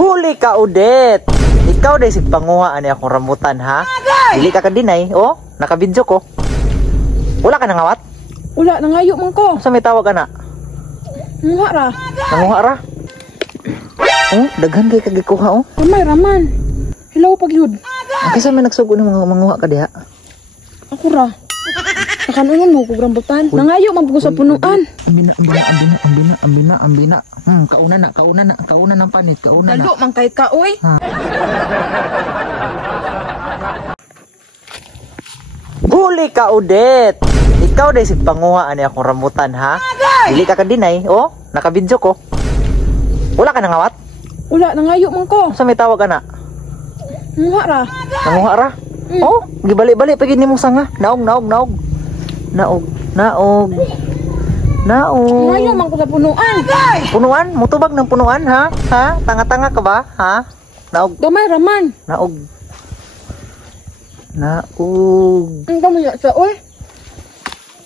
Guli ka udet. Ikaw day sig panguha ani akong rambutan ha. Dili ka kadinay, oh, nakabidyo ko. Wala ka nangawat? Wala, nangayo man ko. Sa may tawag ka na? Nanguha ra. Nanguha ra? Oh, daghan kay kagikuha oh. Ramay raman. Hello pagyud. Ang kisa may nagsugo ng mga manguha ka diha. Ako ra. Nakanunon mo kog rambutan. Nangayo man pug sa punuan. Ambina. Kauna na ng panit, kauna na. Dalo man kay ka oy. Guli ka udet. Ikaw day sig panguha ani akong rambutan ha. Dili ka kadinay, oh, nakabidyo ko. Wala ka nangawat? Wala, nangayo man ko. Sa may tawag ka na? Nanguha ra. Nanguha ra? Oh, gibali-bali pag hindi mo sanga. Naog. Nangayo man ko sa punuan. Punuan? Mutubag ng punuan ha? Ha? Tanga-tanga ka ba? Ha? Naog. Gamay raman. Naog. Ang dami sa oy.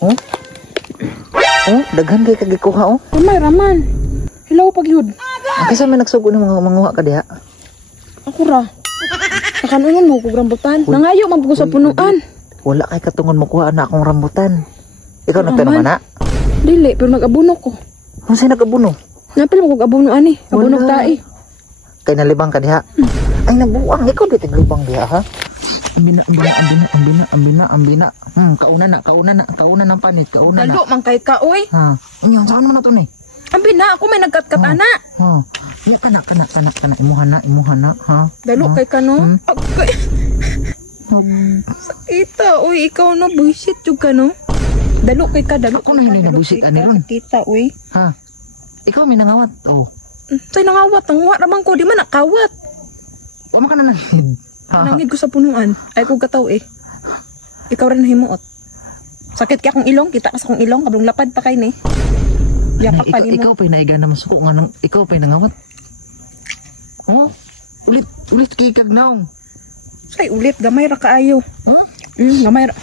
Oh? Oh, daghan kay kagikuha oh. Gamay raman. Hello pagyud. Ang kisa may nagsugo ng mga manguha ka diha. Ako ra. Nakanunon mo kog rambutan. Nangayo man pug sa punuan. Wala kay katungon mo kuha na akong rambutan. Ikaw nagtanong na? Dili, pero nag-abuno ko. Kung sa'yo nag-abuno? Napil mo kog abuno ani. Abuno tae. Kay nalibang ka diha. Ay nabuang, ikaw di taglibang diha ha. Ambina. Kauna ng panit, kauna na. Dalo man kay ka oy. Ha. Inyong saan mo na to ni? Ambina, ako may nagkatkat ana. Ha. Ya kana. Imuha na ha. Dalo kay ka no. Okay. Sakita, uy, ikaw no, buisit yung ka no. Dalo kay ka, dalo. Ako na hindi na buisit, ano yun? Sakita, uy. Ha? Ikaw may nangawat, oh. Sa'y nangawat, nanguha naman ko, di man nakawat. Wama ka na nangid. Nangid ko sa punuan, ay ko gataw eh. Ikaw rin himuot. Sakit kaya akong ilong, kita ka sa akong ilong, kablong lapad pa kayo ni. Yapak pa ni mo. Ikaw pa'y naiga na masuko nga nang, ikaw pa'y nangawat. Oh, ulit kikag naong. Say ulit, gamay ra kaayo. Huh? Gamay ra.